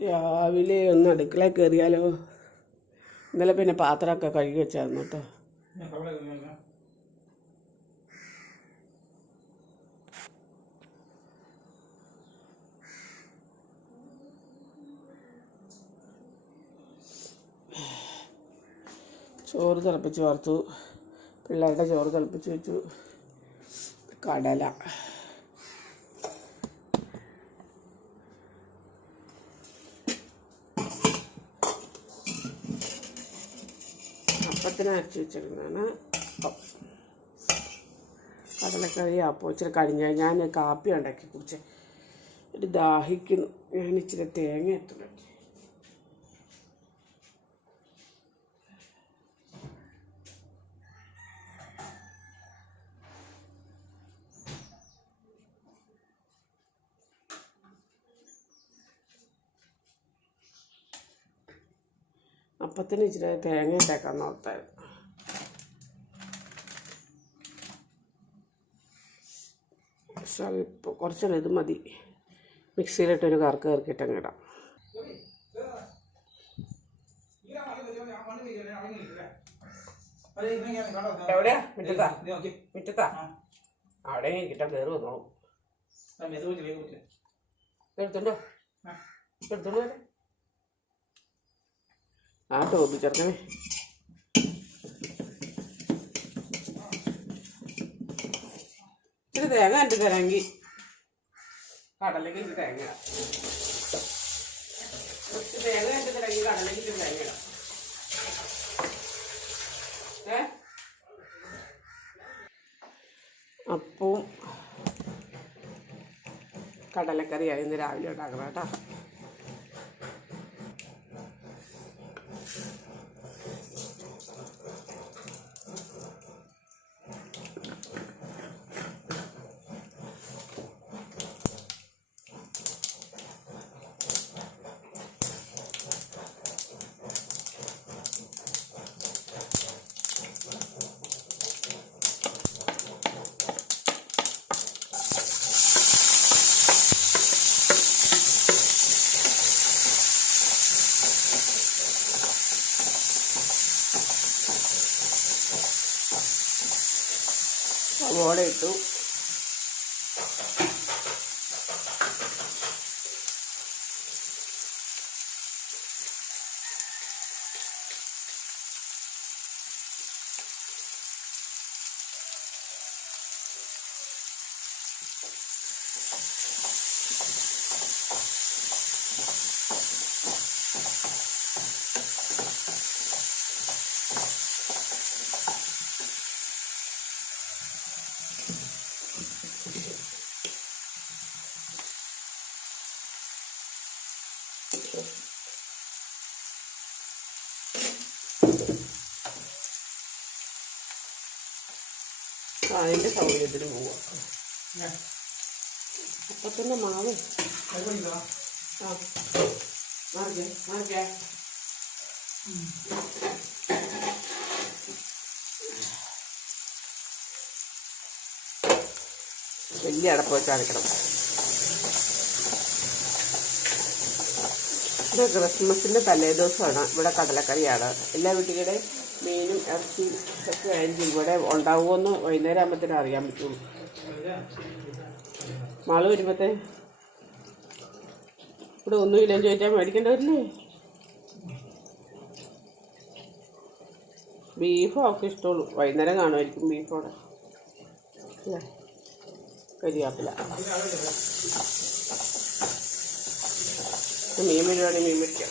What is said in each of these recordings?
രാവിലെ ഒന്ന് അടുക്കള കയറിയാലോ? ഇന്നലെ പിന്നെ പാത്രമൊക്കെ കഴുകി വെച്ചായിരുന്നു കേട്ടോ. ചോറ് തിളപ്പിച്ച് വറുത്തു. പിള്ളേരുടെ ചോറ് തിളപ്പിച്ച് വെച്ചു. കടല. അപ്പത്തിന് അരച്ച് വെച്ചിരുന്നതാണ് കടലക്കറി അപ്പോൾ ഇച്ചിരി കടിഞ്ഞ ഞാൻ കാപ്പി ഉണ്ടാക്കി കുടിച്ച്. ഒരു ദാഹിക്കുന്നു. ഞാൻ ഇച്ചിരി തേങ്ങ എത്തുള്ളൂ അപ്പത്തിന് ഇച്ചിരി തേങ്ങ ഇട്ടേക്കാൻ നോർത്തായിരുന്നു സ്വല്പം കുറച്ചല്ല ഇത് മതി. മിക്സിയിലിട്ടൊരു കറക്ക് കറക്കിയിട്ടങ്ങ് ഇടാം. എവിടെയാ? മുറ്റത്താ? മുറ്റത്താ? അവിടെ കിട്ടാൻ കയറി വന്നോളൂ. എടുത്തുണ്ടോ എടുത്തുണ്ടോ ആ ടോബി ചെറുക്കനെ ഇച്ചിരി തേങ്ങ എന്റെ തരാങ്കി കടലേക്ക് ഇച്ചിരി തേങ്ങ. ഇടാം കുറച്ച് തേങ്ങ എന്റെ തരാങ്കി കടലേക്ക് ഇച്ചിരി രാവിലെ ഉണ്ടാക്കണം കേട്ടോ. ಗೋಡೆಟು അതിന്റെ സൗകര്യത്തിന് പോവാം. അപ്പത്തിന്റെ മാവ്. ആ. മാറിക്കേ മാറിക്കേ. വലിയ അടപ്പ് വെച്ച് അടയ്ക്കണം ഇത് ക്രിസ്മസിന്റെ തലേദിവസമാണ്. ഇവിടെ കടലക്കറിയാണ്. എല്ലാ വീട്ടുകളുടെ മീനും ഇറച്ചിയും ഒക്കെ ആയിരിക്കും ഇവിടെ ഉണ്ടാവുമെന്ന് വൈകുന്നേരം ആകുമ്പോഴത്തേനും അറിയാൻ പറ്റുള്ളൂ. മാൾ വരുമ്പത്തേ. ഇവിടെ ഒന്നുമില്ലെന്ന് ചോദിച്ചാൽ മേടിക്കേണ്ടവരില്ലേ ബീഫും ഒക്കെ ഇഷ്ടമുള്ളൂ. വൈകുന്നേരം കാണുമായിരിക്കും ബീഫോടെ അല്ലേ കരിയാപ്പില. മീൻ വരുവാണെങ്കിൽ മീൻ മേടിക്കാം.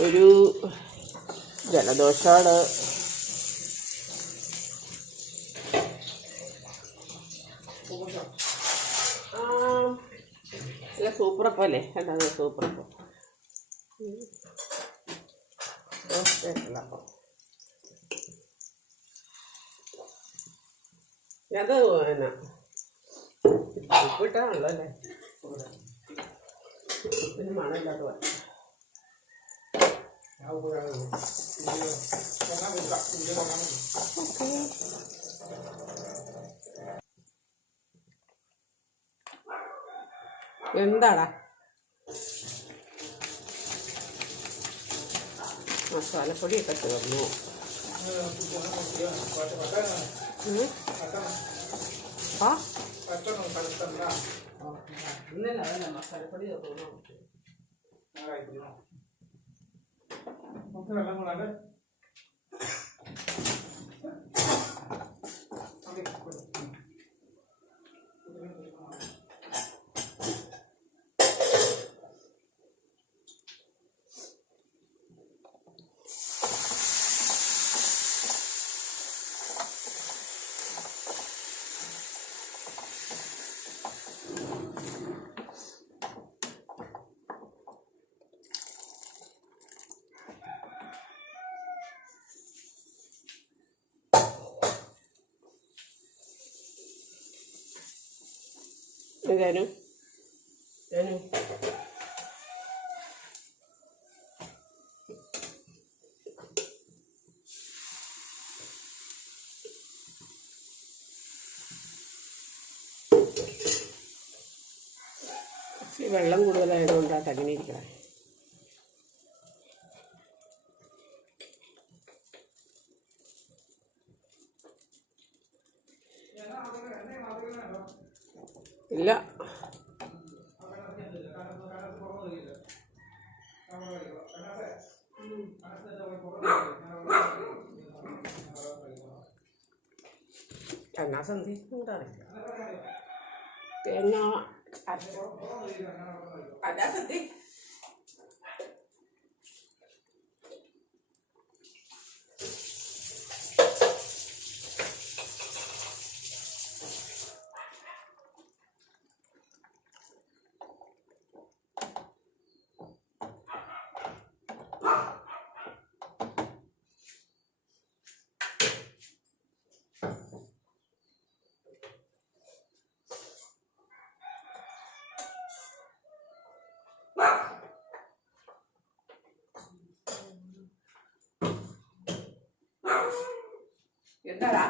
ഒരു ജലദോഷമാണ് സൂപ്പറപ്പല്ലേ അല്ല? സൂപ്പറപ്പം അല്ലേ കണ്ടത് സൂപ്പറപ്പം ദോശയല്ല അപ്പം അത് പിന്നെ ഉപ്പിട്ടാണല്ലോ അല്ലേ പിന്നെ മണമില്ലാത്ത പോലെ എന്താടാ? മസാലപ്പൊടിയൊക്കെ തീർന്നു ഉം. ആ? ഇന്നലെ അതല്ല മസാലപ്പൊടി തീർന്നു ജാനു വെള്ളം കൂടുതലായതുകൊണ്ടാണ് അങ്ങനെ ഇരിക്കണേ ഇല്ല. എന്നാ സന്ധി അറിയില്ല. തേങ്ങ അല്ല സന്ധി എന്താടാ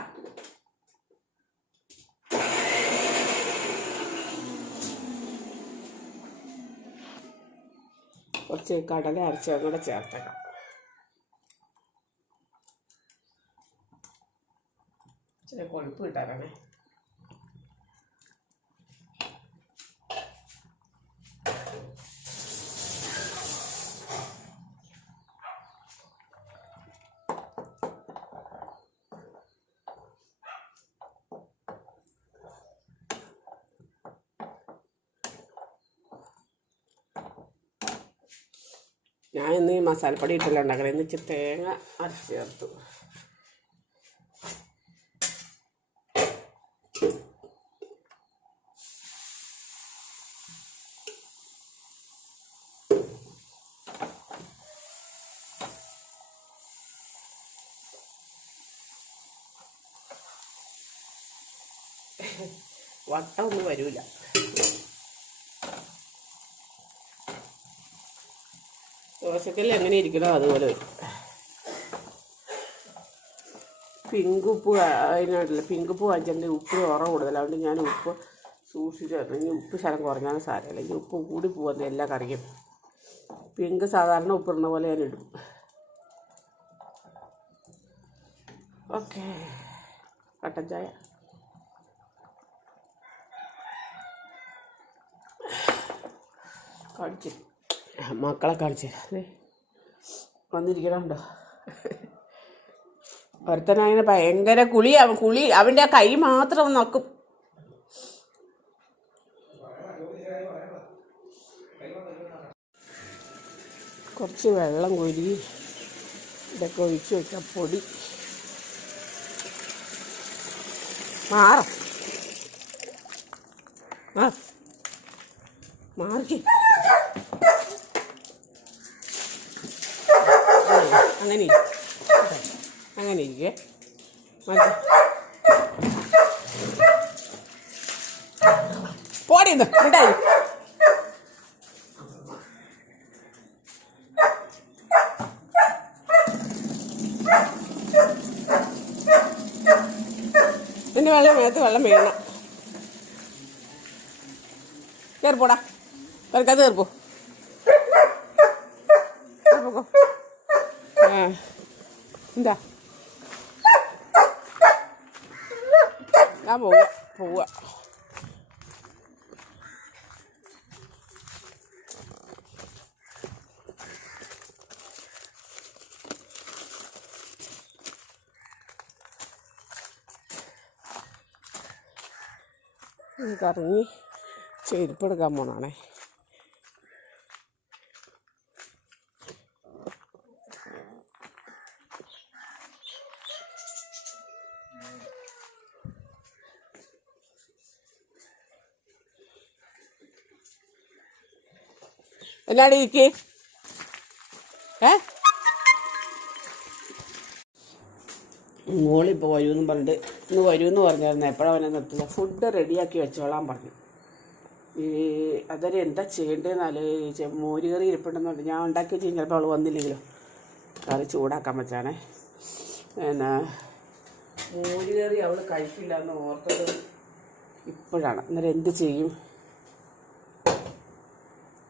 കുറച്ച് കടല അരച്ചതും കൂടെ ചേർത്തേക്കാം കൊഴുപ്പ് കിട്ടാനാണേ ഞാൻ ഇന്ന് ഈ മസാലപ്പൊടി ഇട്ടല്ല ഉണ്ടാക്കണം? എന്ന് ഇച്ചിരി തേങ്ങ അരച്ച് ചേർത്തു വട്ടം ഒന്നും ദോശക്കല്ല് എങ്ങനെ ഇരിക്കണോ അതുപോലെ വരും. പിങ്കുപ്പ് അതിനായിട്ടില്ല? പിങ്കുപ്പ് ഉപ്പ് വാങ്ങിച്ചിട്ട് ഉപ്പ് കുറവ് കൂടുതൽ അതുകൊണ്ട് ഞാൻ ഉപ്പ് സൂക്ഷിച്ച് വെക്കണം. ഇനി ഉപ്പ് ശരം കുറഞ്ഞാലും സാരമില്ല. ഇനി ഉപ്പ് കൂടി പോകുന്ന എല്ലാ കറിയും പിങ്ക് സാധാരണ ഉപ്പിടുന്ന പോലെ ഞാൻ ഇടും. ഓക്കെ. കട്ടൻ ചായ. കാണിച്ചു മക്കളെ കാണിച്ചു. തരാം വന്നിരിക്കണുണ്ടോ? ഒരുത്തനങ്ങനെ ഭയങ്കര കുളി. അവൻ കുളി. അവന്റെ കൈ മാത്രം നോക്കും. കുറച്ച് വെള്ളം കോരി ഇതൊക്കെ ഒഴിച്ച് വെച്ച പൊടി. മാറും. മാറി. അങ്ങനെ ഇരി. കേട്ടോ. അങ്ങനെ ഇരിക്കേ മാറ്റി പോടിന്ന് ഉണ്ടായി ഇതിൻ്റെ വെള്ളം മേത്ത് വെള്ളം വീഴണം കയറിപ്പോടാ പെരക്കകത്ത് കയറിപ്പോ കയറിപ്പോ എന്താ? ഞാൻ പോവാ പോവാ. കറങ്ങി ചെരുപ്പെടുക്കാൻ പോണാണേ. എന്നാടി ഇരിക്കേ ഏ? മോളിപ്പോൾ വരുമെന്നും പറഞ്ഞിട്ട് ഇന്ന് വരുമെന്ന് പറഞ്ഞായിരുന്നു. എപ്പോഴാണ് അവനെ നിർത്തുന്നത് ഫുഡ് റെഡിയാക്കി വെച്ചോളാൻ പറഞ്ഞു. ഈ അതൊരു എന്താ ചെയ്യേണ്ടതെന്ന് ആലോചിച്ച് മോര് കറി ഇരിപ്പുണ്ടെന്ന് പറഞ്ഞു ഞാൻ ഉണ്ടാക്കി വെച്ച് ചിലപ്പോൾ അവൾ വന്നില്ലെങ്കിലോ. കറി ചൂടാക്കാൻ വെച്ചാണേ. എന്നാ മോര് കറി അവൾ കഴിക്കില്ല എന്ന് ഓർത്തത് ഇപ്പോഴാണ്. അന്നേരം എന്ത് ചെയ്യും?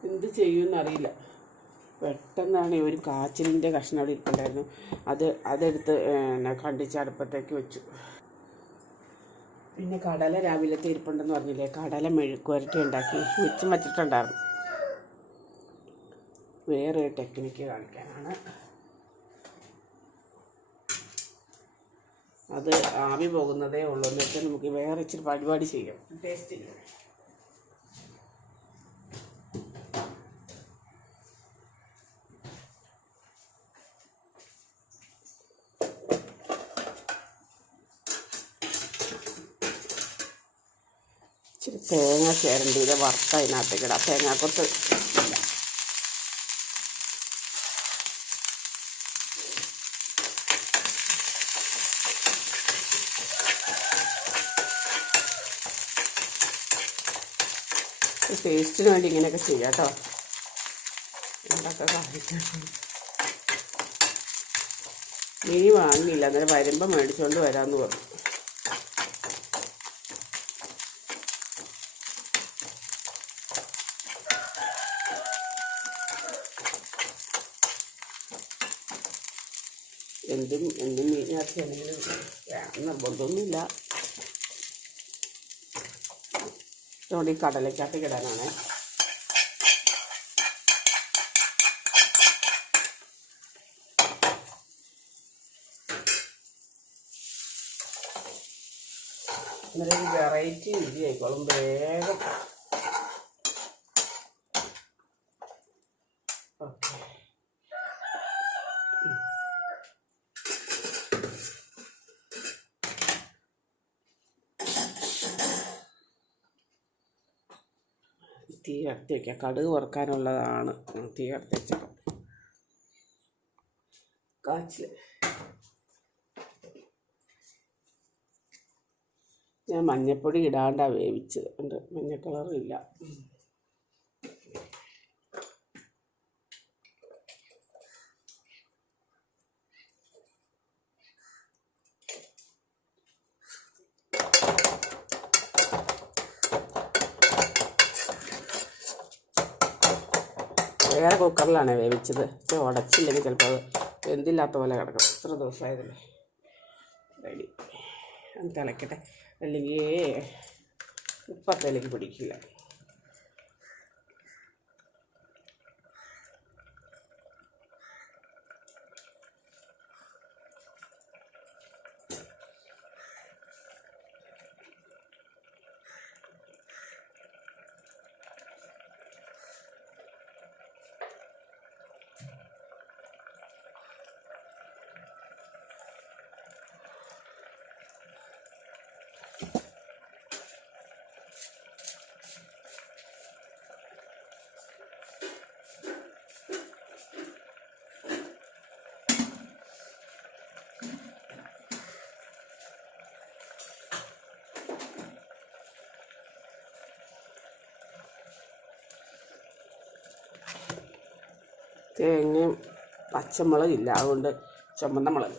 എന്ത് ചെയ്യുമെന്നറിയില്ല പെട്ടെന്നാണ് ഒരു കാച്ചിലിന്റെ കഷ്ണം അവിടെ ഇരിപ്പുണ്ടായിരുന്നു. അത് അതെടുത്ത് കണ്ടിച്ച് അടുപ്പത്തേക്ക് വെച്ചു. പിന്നെ കടല രാവിലത്തെ ഇരിപ്പുണ്ടെന്ന് പറഞ്ഞില്ലേ? കടല മെഴുക്കുവരട്ടി ഉണ്ടാക്കി. വെച്ച് വച്ചിട്ടുണ്ടായിരുന്നു. വേറെ ടെക്നിക്ക് കാണിക്കാനാണ്. അത് ആവി പോകുന്നതേ ഉള്ളൂ. എന്നിട്ട് നമുക്ക് വേറെ ഇച്ചിരി പരിപാടി ചെയ്യാം. ടേസ്റ്റ് ചെയ്യാം. തേങ്ങ ഇത് വറുത്ത അതിനകത്തേക്ക് ഇടാം തേങ്ങാക്കൊത്ത് ടേസ്റ്റിന് വേണ്ടി ഇങ്ങനെയൊക്കെ ചെയ്യാം കേട്ടോ. എന്തൊക്കെ വാങ്ങിയില്ല. അന്നേരം വരുമ്പോൾ മേടിച്ചുകൊണ്ട് വരാമെന്ന് പറഞ്ഞു. എന്തും എന്തും എന്തെങ്കിലും വേണം നിർബന്ധമൊന്നുമില്ല. അതുകൊണ്ട് ഈ കടലക്കകത്ത് ഇടാനാണ് അന്നേരം വെറൈറ്റി ആയിക്കോളും. വേഗം തീ വയ്ക്കാം കടുക് വറുക്കാനുള്ളതാണ് തീ വെച്ചേക്കാം കാച്ചിൽ ഞാൻ മഞ്ഞപ്പൊടി ഇടാണ്ടാണ് വേവിച്ചത്. ഉണ്ട്. മഞ്ഞ കളറില്ല വേറെ കുക്കറിലാണ് വേവിച്ചത്. ഇപ്പോൾ ഉടച്ചില്ലെങ്കിൽ ചിലപ്പോൾ അത് വെന്തില്ലാത്ത പോലെ കിടക്കും ഇത്ര ദിവസമായതല്ലേ. റെഡി. തിളക്കട്ടെ. അല്ലെങ്കിൽ ഉപ്പത്തേലേക്ക് പിടിക്കില്ല. തേങ്ങയും പച്ചമുളകില്ല അതുകൊണ്ട് ചുമന്ന മുളക്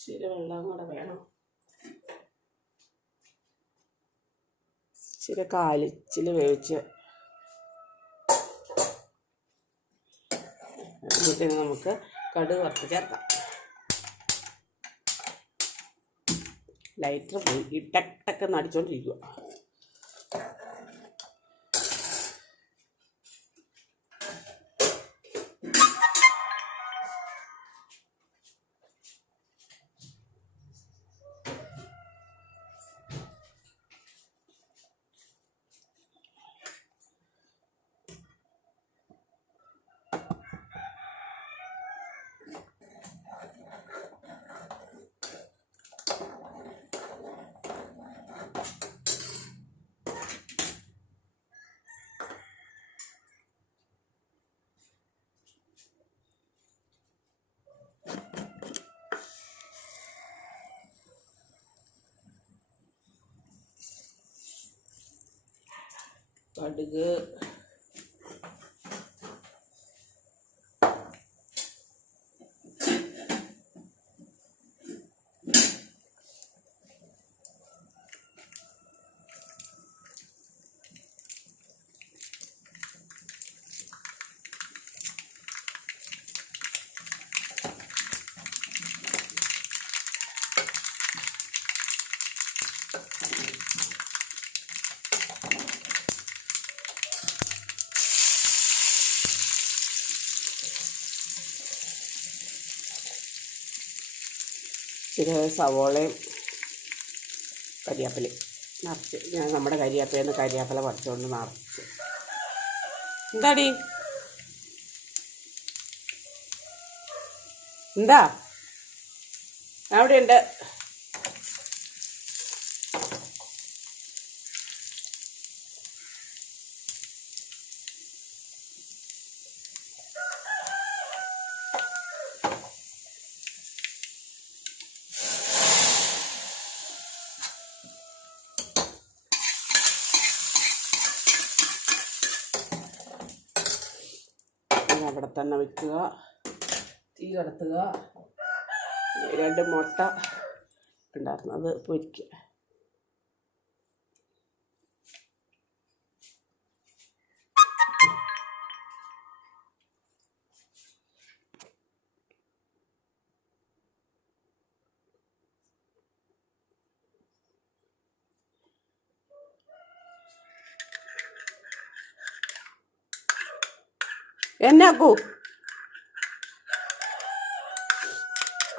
ഇച്ചിരി വെള്ളം കൂടെ വേണം ഇച്ചിരി കാലിച്ചിൽ വേവിച്ച് എന്നിട്ട് നമുക്ക് കടുക് വറുത്ത് ചേർക്കാം. ലൈറ്റർ പോയി. ഇട്ടക്കൊക്കെ നടിച്ചോണ്ടിരിക്കുക കടുക് ഇച്ചിരി സവോളയും കരിയാപ്പിലയും നിറച്ച്. ഞാൻ നമ്മുടെ കരിയാപ്പയിൽ നിന്ന് കരിയാപ്പില പറിച്ചുകൊണ്ട് നിറച്ച്. എന്താടി? എന്താ? അവിടെ ഉണ്ട് അവിടെ വെക്കുക. തീ കടത്തുക. രണ്ട് മുട്ട ഉണ്ടായിരുന്നു. അത് പൊരിക്കുക. എന്നാക്കൂ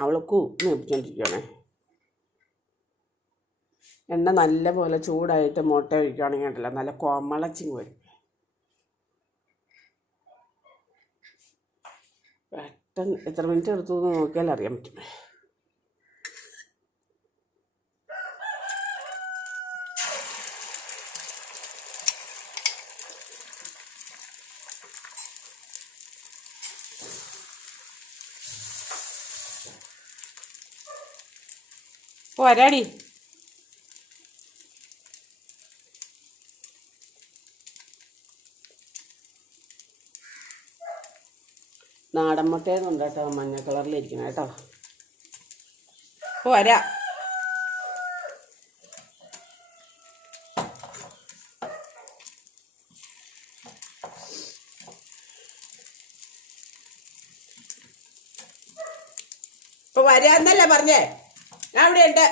അവൾക്ക് മേടിച്ചോണ്ടിരിക്കുകയാണേ എണ്ണ നല്ല പോലെ ചൂടായിട്ട് മുട്ട ഒഴിക്കുകയാണെങ്കിൽ ഉണ്ടല്ലോ നല്ല കോമളച്ചിങ് വരും. പെട്ടെന്ന് എത്ര മിനിറ്റ് എടുത്തു എന്ന് നോക്കിയാൽ അറിയാൻ പറ്റും. പോരാടി നാടൻ മുട്ടയെന്നുണ്ട് കേട്ടോ മഞ്ഞ കളറിലിരിക്കണം കേട്ടോ. പോരാ ഇപ്പൊ വരാന്നല്ലേ പറഞ്ഞേ? ഞാൻ ഇവിടെ ഉണ്ട്.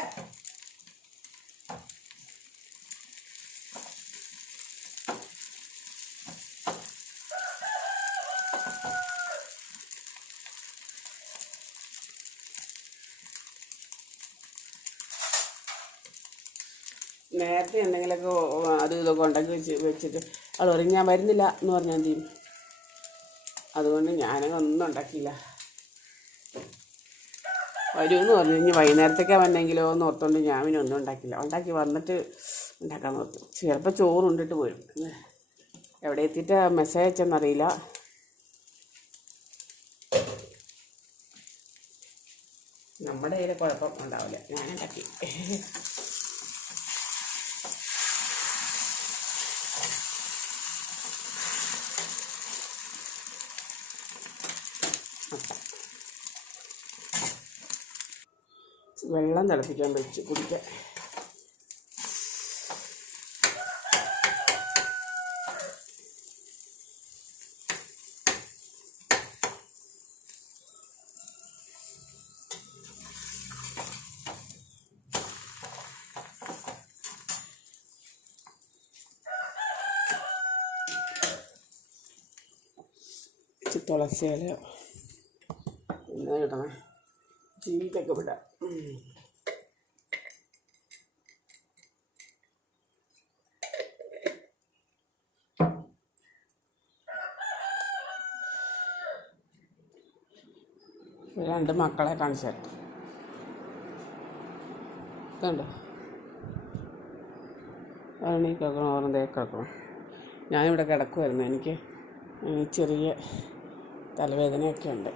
നേരത്തെ എന്തെങ്കിലുമൊക്കെ അത് ഇതൊക്കെ ഉണ്ടാക്കി വെച്ച് വെച്ചിട്ട് അത് പറയും ഞാൻ വരുന്നില്ല എന്ന് പറഞ്ഞാൽ എന്ത് ചെയ്യും? അതുകൊണ്ട് ഞാനൊന്നും ഉണ്ടാക്കിയില്ല. വരുമെന്ന് പറഞ്ഞു. ഇനി വൈകുന്നേരത്തേക്കാണ് വന്നെങ്കിലോ എന്ന് ഓർത്തുകൊണ്ട് ഞാൻ പിന്നെ ഒന്നും ഉണ്ടാക്കില്ല. ഉണ്ടാക്കി വന്നിട്ട് ഉണ്ടാക്കാൻ നോക്കും ചിലപ്പോൾ ചോറ് ഉണ്ടിട്ട് പോരും. എവിടെ എത്തിയിട്ട് മെസ്സേജ് അയച്ചെന്നറിയില്ല. നമ്മുടെ കയ്യിൽ കുഴപ്പം ഉണ്ടാവില്ല. ഞാൻ ഉണ്ടാക്കി വെള്ളം തിളപ്പിക്കാൻ വെച്ച് ഇച്ചിരി തുളസി ഇലയോ എന്നാ ചീത്തൊക്കെ വിടാം. രണ്ട് മക്കളെ കാണിച്ചു തരാം ഇതുണ്ട്? അതാണ് ഈ കിടക്കണം ഓരോ ദേ കിടക്കണം ഞാനിവിടെ കിടക്കുമായിരുന്നു എനിക്ക് ചെറിയ തലവേദനയൊക്കെ ഉണ്ട്.